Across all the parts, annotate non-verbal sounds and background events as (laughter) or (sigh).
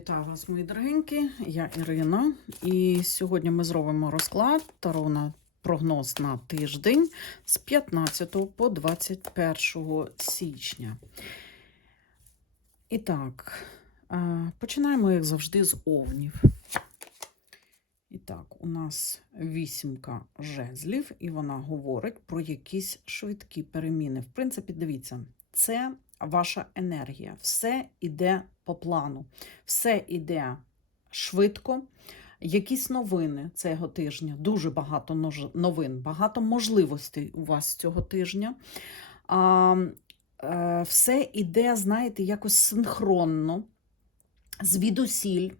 Вітаю вас, мої дорогенькі. Я Ірина. І сьогодні ми зробимо розклад Таро на прогноз на тиждень з 15 по 21 січня. І так, е, починаємо, як завжди, з овнів. І так, у нас вісімка жезлів, і вона говорить про якісь швидкі переміни. В принципі, дивіться, це ваша енергія. Все йде по плану, все йде швидко. Якісь новини цього тижня, дуже багато новин, багато можливостей у вас цього тижня. Е, все йде, знаєте, якось синхронно, звідусіль.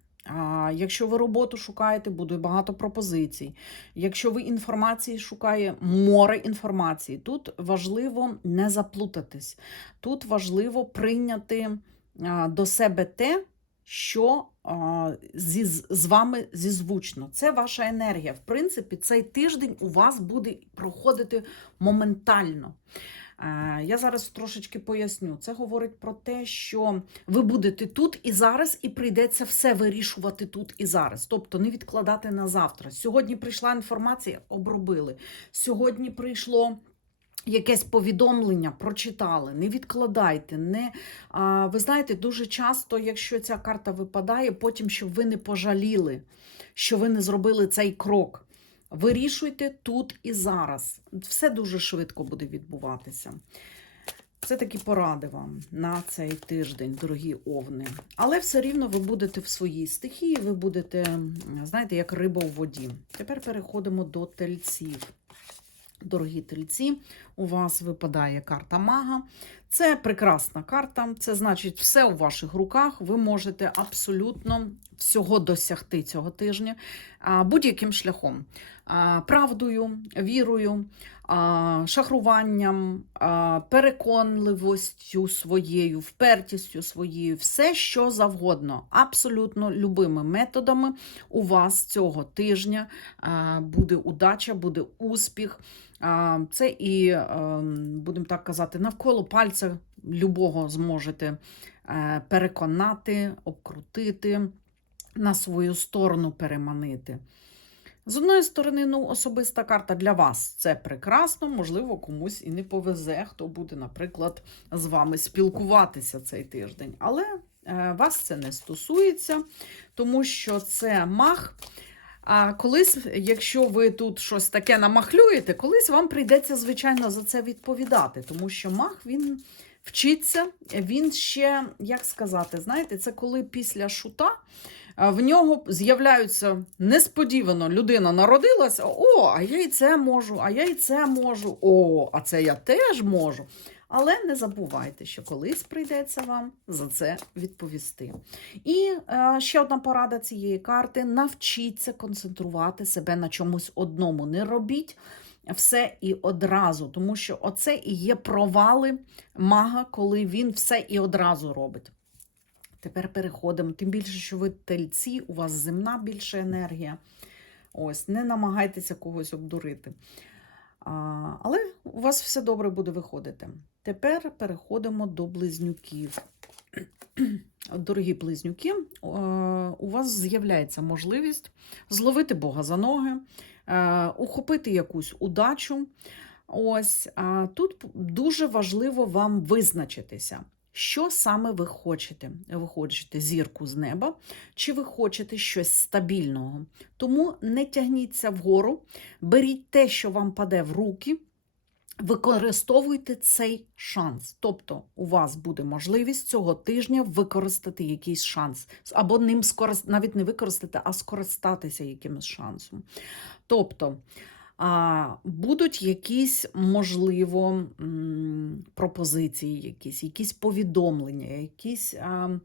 Якщо ви роботу шукаєте, буде багато пропозицій. Якщо ви інформації шукає море інформації. Тут важливо не заплутатись. Тут важливо прийняти до себе те, що зі, з вами зізвучно. Це ваша енергія. В принципі, цей тиждень у вас буде проходити моментально. Я зараз трошечки поясню. Це говорить про те, що ви будете тут і зараз, і прийдеться все вирішувати тут і зараз. Тобто не відкладати на завтра. Сьогодні прийшла інформація, обробили. Сьогодні прийшло. Якесь повідомлення прочитали, не відкладайте. Не, а, ви знаєте, дуже часто, якщо ця карта випадає, потім щоб ви не пожаліли, що ви не зробили цей крок. Вирішуйте тут і зараз. Все дуже швидко буде відбуватися. Це такі поради вам на цей тиждень, дорогі овни. Але все рівно ви будете в своїй стихії, ви будете, знаєте, як риба у воді. Тепер переходимо до тельців. Дорогі тельці, у вас випадає карта мага. Це прекрасна карта. Це значить, все у ваших руках. Ви можете абсолютно всього досягти цього тижня будь-яким шляхом. Правдою, вірою, шахруванням, переконливостю своєю, впертістю своєю, все, що завгодно, абсолютно любими методами у вас цього тижня буде удача, буде успіх. Це і, ем, будемо так казати, навколо пальця любого зможете е, переконати, обкрутити, на свою сторону переманити. З одної сторони, ну, особиста карта для вас це прекрасно, можливо, комусь і не повезе, хто буде, наприклад, з вами спілкуватися цей тиждень. Але е, вас це не стосується, тому що це мах. А колись, якщо ви тут щось таке намахлюєте, колись вам прийдеться, звичайно, за це відповідати, тому що мах він вчиться, він ще, як сказати, знаєте, це коли після шута в нього з'являються несподівано людина народилася, о, а я і це можу, а я і це можу, о, а це я теж можу. Але не забувайте, що колись прийдеться вам за це відповісти. І е, ще одна порада цієї карти: навчіться концентрувати себе на чомусь одному. Не робіть все і одразу, тому що оце і є провали мага, коли він все і одразу робить. Тепер переходимо. Тим більше, що ви тельці, у вас земна більша енергія. Ось, не намагайтеся когось обдурити. А, але у вас все добре буде виходити. Тепер переходимо до близнюків. (clears throat) Дорогі близнюки, е, у вас з'являється можливість зловити Бога за ноги, е, ухопити якусь удачу. Ось тут дуже важливо вам визначитися, що саме ви хочете. Ви хочете зірку з неба, чи ви хочете щось стабільного. Тому не тягніться вгору, беріть те, що вам паде в руки. Використовуйте цей шанс. Тобто, у вас буде можливість цього тижня використати якийсь шанс, або ним скорист... навіть не використати, а скористатися якимось шансом. Тобто, а, будуть якісь, можливо, пропозиції, якісь, якісь повідомлення, якісь, а,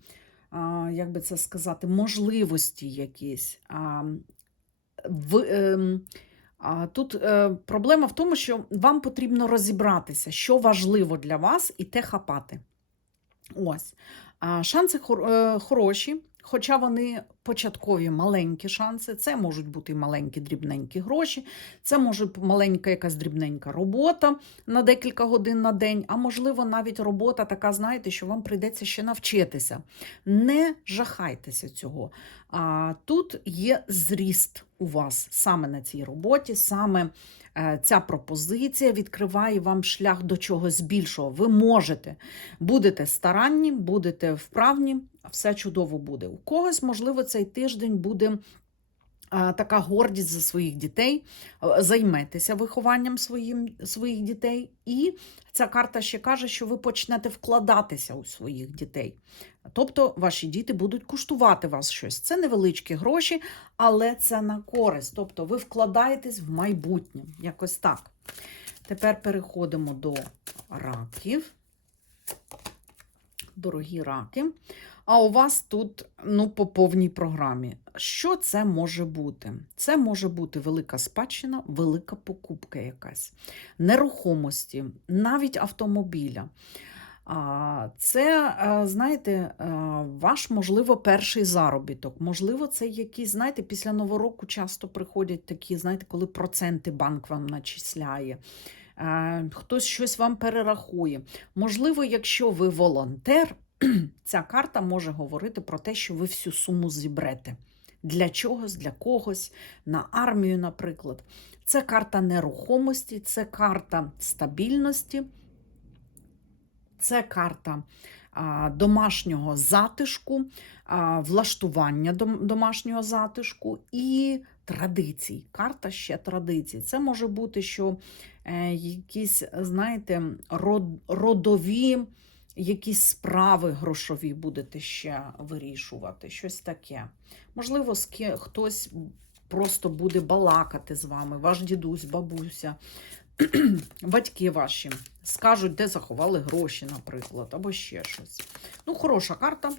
а, як би це сказати, можливості якісь. А, в, а тут е, проблема в тому, що вам потрібно розібратися, що важливо для вас, і те хапати. Ось. Шанси е, хороші, хоча вони початкові маленькі шанси. Це можуть бути маленькі дрібненькі гроші, це може бути маленька якась дрібненька робота на декілька годин на день, а можливо, навіть робота така, знаєте, що вам прийдеться ще навчитися. Не жахайтеся цього. А тут є зріст у вас саме на цій роботі, саме е, ця пропозиція відкриває вам шлях до чогось більшого. Ви можете, будете старанні, будете вправні, все чудово буде. У когось, можливо, цей тиждень буде. Така гордість за своїх дітей, е, займетеся вихованням своїм, своїх дітей, і ця карта ще каже, що ви почнете вкладатися у своїх дітей. Тобто ваші діти будуть куштувати вас щось. Це невеличкі гроші, але це на користь. Тобто ви вкладаєтесь в майбутнє. Якось так. Тепер переходимо до раків. Дорогі раки. А у вас тут ну, по повній програмі. Що це може бути? Це може бути велика спадщина, велика покупка якась, нерухомості, навіть автомобіля. Це, е, знаєте, е, ваш, можливо, перший заробіток. Можливо, це якісь, знаєте, після Нового року часто приходять такі, знаєте, коли проценти банк вам начисляє. Е, Хтось щось вам перерахує. Можливо, якщо ви волонтер, (clears throat) ця карта може говорити про те, що ви всю суму зібрете. Для чогось, для когось, на армію, наприклад. Це карта нерухомості, це карта стабільності. Це карта домашнього затишку, влаштування дом, домашнього затишку і традицій. Карта ще традицій. Це може бути, що е, якісь, знаєте, род, родові якісь справи грошові будете ще вирішувати, щось таке. Можливо, хтось просто буде балакати з вами, ваш дідусь, бабуся (clears throat) батьки ваші скажуть, де заховали гроші, наприклад, або ще щось. Ну, хороша карта,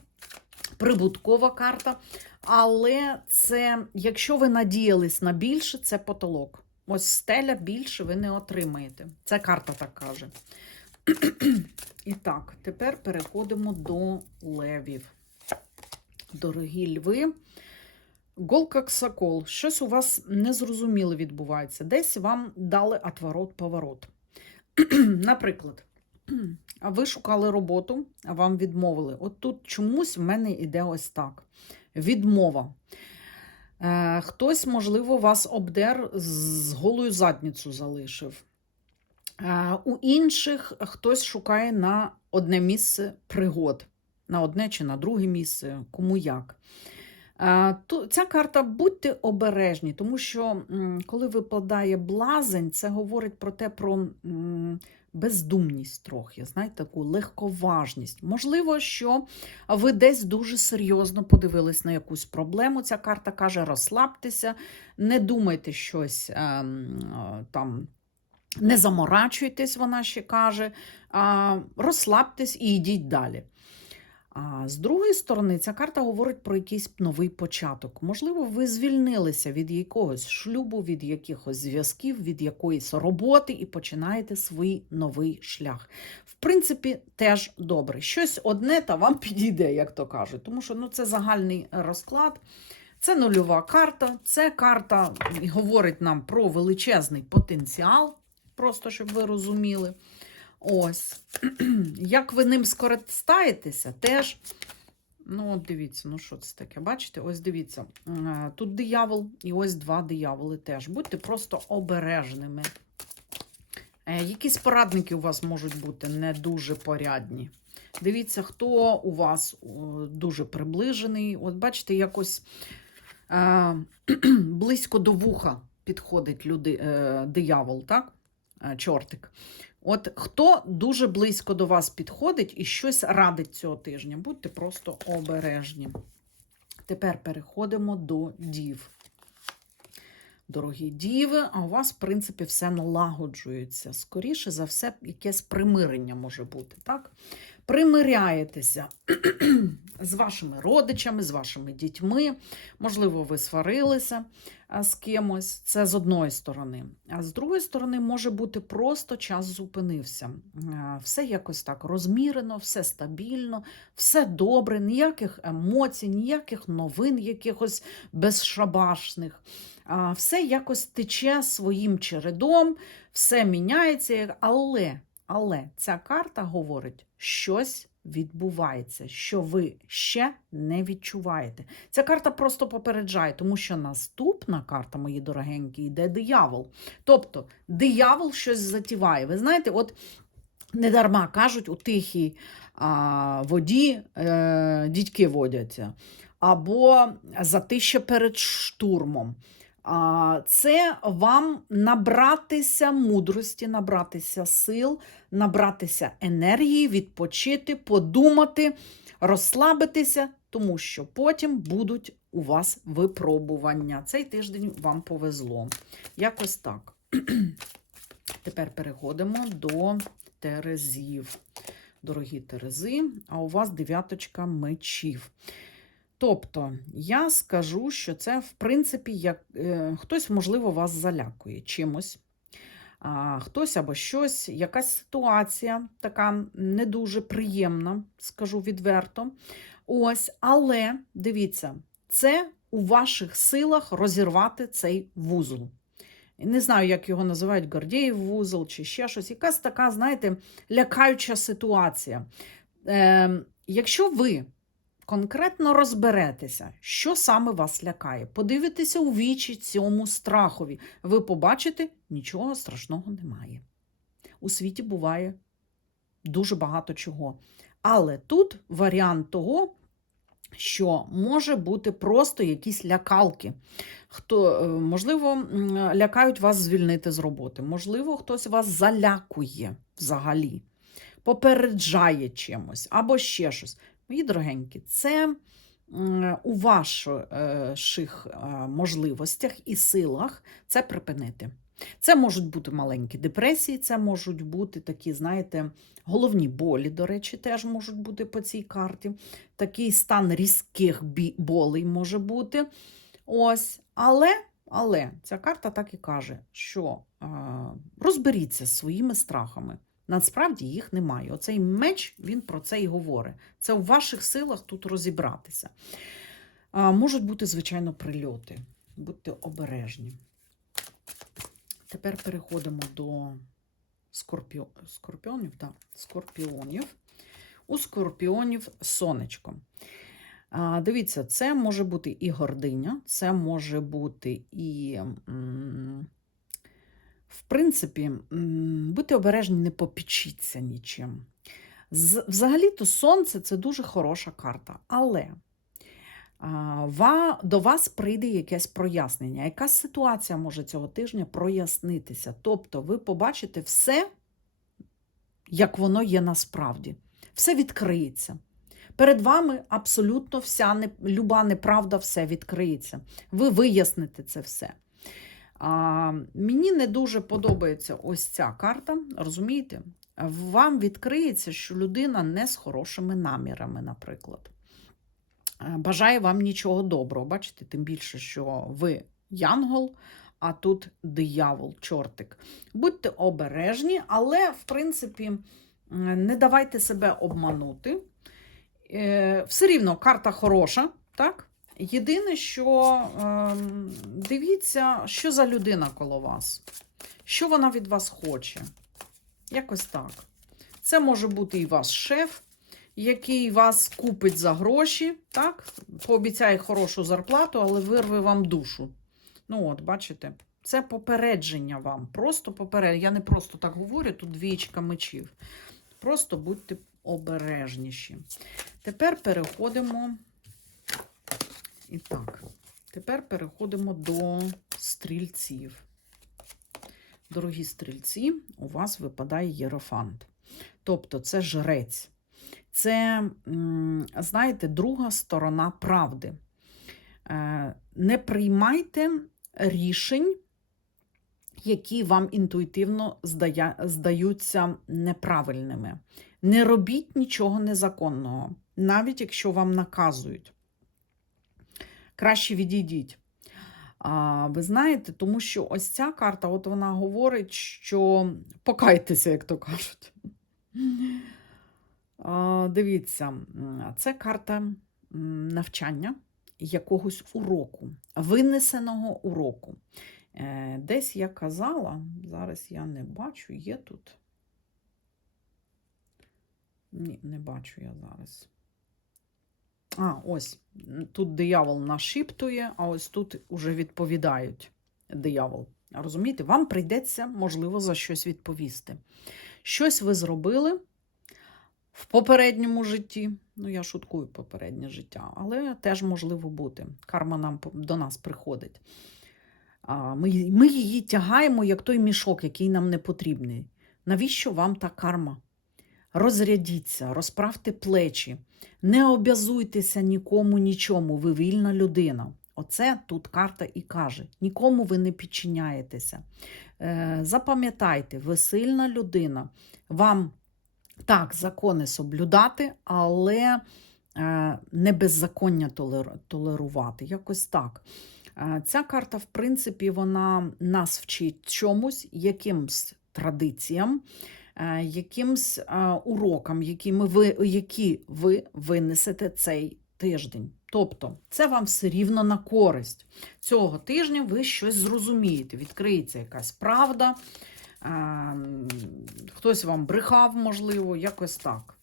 прибуткова карта. Але це, якщо ви надіялись на більше, це потолок. Ось стеля більше ви не отримаєте. Це карта так каже. І так, тепер переходимо до левів. Дорогі льви. Голка Ксакол. Щось у вас незрозуміле відбувається. Десь вам дали отворот-поворот. (clears throat) Наприклад, ви шукали роботу, а вам відмовили. От тут чомусь в мене іде ось так: відмова. Е, хтось, можливо, вас обдер з голою задницю залишив. У інших хтось шукає на одне місце пригод, на одне чи на друге місце, кому як. Ця карта будьте обережні, тому що коли випадає блазень, це говорить про те, про бездумність трохи, знаєте, таку легковажність. Можливо, що ви десь дуже серйозно подивились на якусь проблему. Ця карта каже: розслабтеся, не думайте щось ем, там. Не заморачуйтесь, вона ще каже, розслабтесь і йдіть далі. А з другої сторони, ця карта говорить про якийсь новий початок. Можливо, ви звільнилися від якогось шлюбу, від якихось зв'язків, від якоїсь роботи і починаєте свій новий шлях. В принципі, теж добре. Щось одне та вам (laughs) підійде, як то кажуть. Тому що ну, це загальний розклад. Це нульова карта. Це карта говорить нам про величезний потенціал, просто щоб ви розуміли. Ось. (clears throat) Як ви ним скористаєтеся, теж. Ну, от дивіться, ну що це таке? Бачите? Ось дивіться. е, Тут диявол і ось два дияволи теж. Будьте просто обережними. Е, Якісь порадники у вас можуть бути не дуже порядні. Дивіться, хто у вас дуже приближений. От бачите, якось е, (clears throat) близько до вуха підходить люди, диявол, так? Е, чортик. От хто дуже близько до вас підходить і щось радить цього тижня, будьте просто обережні. Тепер переходимо до дів. Дорогі діви, а у вас, в принципі, все налагоджується. Скоріше за все, якесь примирення може бути. так? Примиряєтеся з вашими родичами, з вашими дітьми. Можливо, ви сварилися з кимось. Це з одної сторони. А з другої сторони, може бути просто час зупинився. Все якось так розмірено, все стабільно, все добре, ніяких емоцій, ніяких новин, якихось безшабашних. Все якось тече своїм чередом, все міняється, але, але ця карта говорить, щось відбувається, що ви ще не відчуваєте. Ця карта просто попереджає, тому що наступна карта, мої дорогенькі, йде диявол. Тобто диявол щось затіває. Ви знаєте, от недарма кажуть, у тихій а, воді е, дідьки водяться, або затище перед штурмом. Це вам набратися мудрості, набратися сил, набратися енергії, відпочити, подумати, розслабитися, тому що потім будуть у вас випробування. Цей тиждень вам повезло. Якось так. (clears throat) Тепер переходимо до Терезів. Дорогі Терези, а у вас дев'яточка мечів. Тобто, я скажу, що це, в принципі, як е, хтось, можливо, вас залякує чимось. А, хтось або щось, якась ситуація така не дуже приємна, скажу відверто. Ось, але дивіться, це у ваших силах розірвати цей вузол. Не знаю, як його називають Гордіїв вузол чи ще щось. Якась така, знаєте, лякаюча ситуація. Е, Якщо ви конкретно розберетеся, що саме вас лякає, подивитеся у вічі цьому страхові, ви побачите, нічого страшного немає. У світі буває дуже багато чого. Але тут варіант того, що може бути просто якісь лякалки. Хто, е, Можливо, лякають вас звільнити з роботи, можливо, хтось вас залякує взагалі, попереджає чимось або ще щось. Мої дорогенькі, це у ваших е, можливостях і силах це припинити. Це можуть бути маленькі депресії, це можуть бути такі, знаєте, головні болі, до речі, теж можуть бути по цій карті. Такий стан різких болей може бути. Ось. Але, але ця карта так і каже, що е, розберіться з своїми страхами. Насправді їх немає. Оцей меч він про це і говорить. Це у ваших силах тут розібратися. А, можуть бути, звичайно, прильоти. Будьте обережні. Тепер переходимо до скорпіо... скорпіонів. Так, скорпіонів. У скорпіонів сонечко. А, Дивіться, це може бути і гординя, це може бути і, м, в принципі, будьте обережні, не попічіться нічим. Взагалі-то сонце це дуже хороша карта, але до вас прийде якесь прояснення. Якась ситуація може цього тижня прояснитися. Тобто ви побачите все, як воно є насправді. Все відкриється. Перед вами абсолютно вся не, люба неправда, все відкриється. Ви виясните це все. А, мені не дуже подобається ось ця карта, розумієте? Вам відкриється, що людина не з хорошими намірами, наприклад. Е, Бажає вам нічого доброго. Бачите, тим більше, що ви янгол, а тут диявол, чортик. Будьте обережні, але, в принципі, не давайте себе обманути. Е, Все рівно карта хороша, так? Єдине, що ем, дивіться, що за людина коло вас, що вона від вас хоче. Якось так. Це може бути і ваш шеф, який вас купить за гроші, так? Пообіцяє хорошу зарплату, але вирве вам душу. Ну, от, бачите, це попередження вам. Просто попередження. Я не просто так говорю, тут двічка мечів. Просто будьте обережніші. Тепер переходимо. І так, тепер переходимо до стрільців. Дорогі стрільці, у вас випадає єрофант. Тобто це жрець. Це, знаєте, друга сторона правди. Е, Не приймайте рішень які вам інтуїтивно здаються неправильними. Не робіть нічого незаконного, навіть якщо вам наказують. Краще відійдіть. Ви знаєте, тому що ось ця карта, от вона говорить, що покайтеся, як то кажуть. Дивіться, це карта навчання якогось уроку, винесеного уроку. Е, Десь я казала, зараз я не бачу, є тут. Ні, не бачу я зараз. А, ось. Тут диявол нашіптує, а ось тут уже відповідають диявол. Розумієте, вам прийдеться, можливо, за щось відповісти. Щось ви зробили в попередньому житті. Ну, я шуткую попереднє життя, але теж можливо бути. Карма нам до нас приходить. Ми, ми її тягаємо, як той мішок, який нам не потрібний. Навіщо вам та карма? Розрядіться, розправте плечі, не обязуйтеся нікому нічому, ви вільна людина. Оце тут карта і каже: нікому ви не підчиняєтеся. Е, запам'ятайте, ви сильна людина. Вам так, закони соблюдати, але е, не беззаконня толерувати. Якось так. Е, Ця карта, в принципі, вона нас вчить чомусь, якимсь традиціям, якимсь е, урокам, які, ви, які ви винесете цей тиждень. Тобто, це вам все рівно на користь. Цього тижня ви щось зрозумієте, відкриється якась правда. е, Хтось вам брехав, можливо, якось так.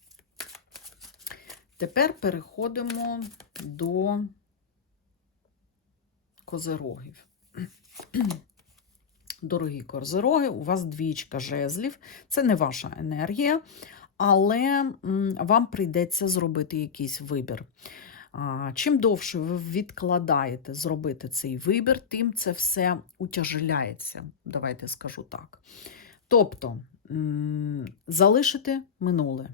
Тепер переходимо до козерогів. Дорогі козероги, у вас двічка жезлів, це не ваша енергія, але вам прийдеться зробити якийсь вибір. Чим довше ви відкладаєте зробити цей вибір, тим це все утяжеляється. Давайте скажу так. Тобто залишити минуле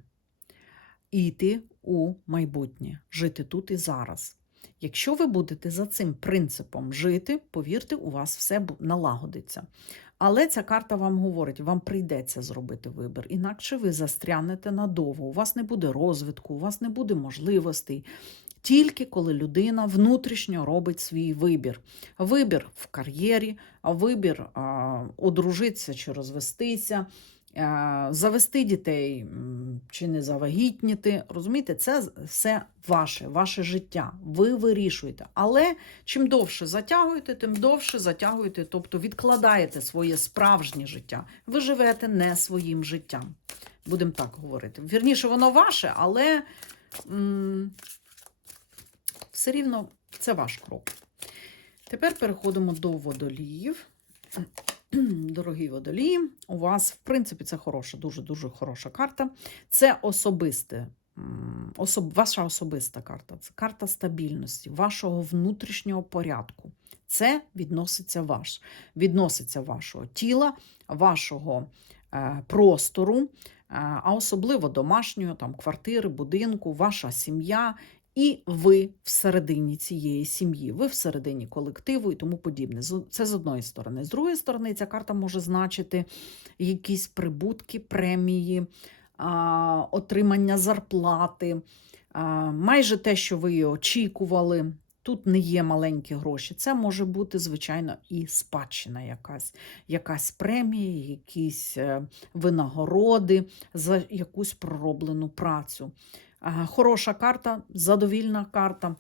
і йти у майбутнє, жити тут і зараз. Якщо ви будете за цим принципом жити, повірте, у вас все налагодиться. Але ця карта вам говорить, вам прийдеться зробити вибір, інакше ви застрянете надовго, у вас не буде розвитку, у вас не буде можливостей. Тільки коли людина внутрішньо робить свій вибір. Вибір в кар'єрі, вибір одружитися чи розвестися, а, завести дітей чи не завагітніти. Розумієте, це все ваше, ваше життя. Ви вирішуєте. Але чим довше затягуєте, тим довше затягуєте, тобто відкладаєте своє справжнє життя. Ви живете не своїм життям. Будемо так говорити. Вірніше, воно ваше, але. м, все рівно це ваш крок. Тепер переходимо до водоліїв. (clears throat) Дорогі водолії, у вас, в принципі, це хороша, дуже-дуже хороша карта. Це особисте, особ, ваша особиста карта. Це карта стабільності, вашого внутрішнього порядку. Це відноситься ваш, відноситься вашого тіла, вашого е, простору, е, а особливо домашнього, там, квартири, будинку, ваша сім'я і ви всередині цієї сім'ї, ви всередині колективу і тому подібне. Це з одної сторони. З другої сторони, ця карта може значити якісь прибутки, премії, отримання зарплати, майже те, що ви і очікували. Тут не є маленькі гроші. Це може бути, звичайно, і спадщина якась, якась премія, якісь е, винагороди за якусь пророблену працю. Хороша карта, задовільна карта,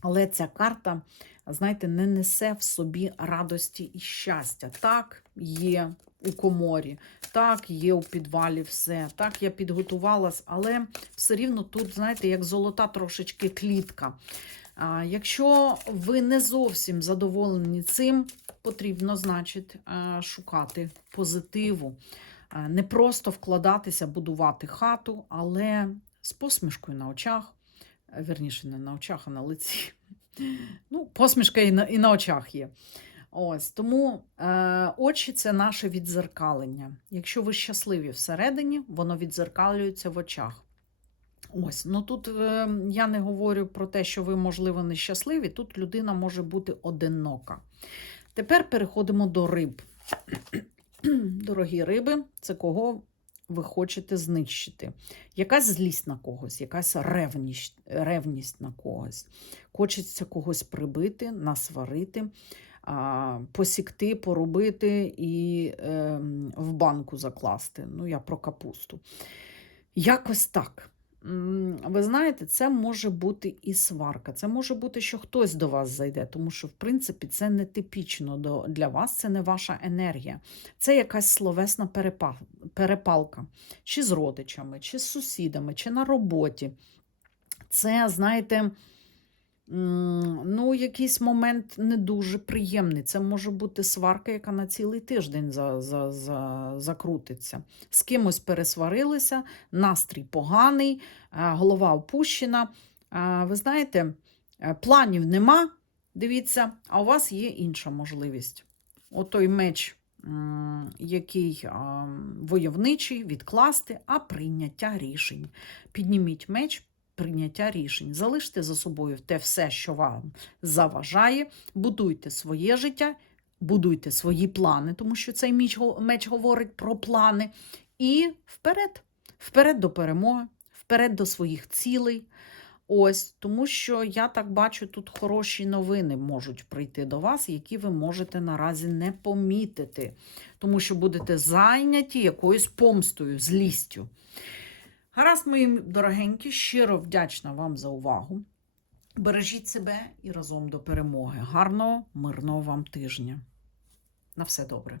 але ця карта, знаєте, не несе в собі радості і щастя. Так, є у коморі, так, є у підвалі все, так, я підготувалась, але все рівно тут, знаєте, як золота трошечки клітка. Якщо ви не зовсім задоволені цим, потрібно, значить, шукати позитиву. Не просто вкладатися, будувати хату, але з посмішкою на очах, е, вірніше, не на очах, а на лиці. Ну, посмішка і на, і на очах є. Ось тому е, очі це наше відзеркалення. Якщо ви щасливі всередині, воно відзеркалюється в очах. Ось, ну тут е, я не говорю про те, що ви, можливо, нещасливі. Тут людина може бути одинока. Тепер переходимо до риб. (clears throat) Дорогі риби, це кого ви хочете знищити. Якась злість на когось, якась ревність, ревність на когось. Хочеться когось прибити, насварити, посікти, поробити і е, в банку закласти. Ну, я про капусту. Якось так. Ви знаєте, це може бути і сварка. Це може бути, що хтось до вас зайде, тому що, в принципі, це не типічно для вас, це не ваша енергія. Це якась словесна перепалка. Чи з родичами, чи з сусідами, чи на роботі. Це, знаєте, ну, якийсь момент не дуже приємний. Це може бути сварка, яка на цілий тиждень за, за, за, закрутиться. З кимось пересварилися, настрій поганий, голова опущена. Ви знаєте, е, планів нема, дивіться, а у вас є інша можливість. Отой меч, який войовничий, відкласти, а прийняття рішень. Підніміть меч, прийняття рішень. Залиште за собою те все, що вам заважає, будуйте своє життя, будуйте свої плани, тому що цей меч, говорить про плани. І вперед, вперед до перемоги, вперед до своїх цілей. Ось, тому що я так бачу, тут хороші новини можуть прийти до вас, які ви можете наразі не помітити, тому що будете зайняті якоюсь помстою, злістю. Гаразд, мої дорогенькі, щиро вдячна вам за увагу. Бережіть себе і разом до перемоги. Гарного, мирного вам тижня. На все добре.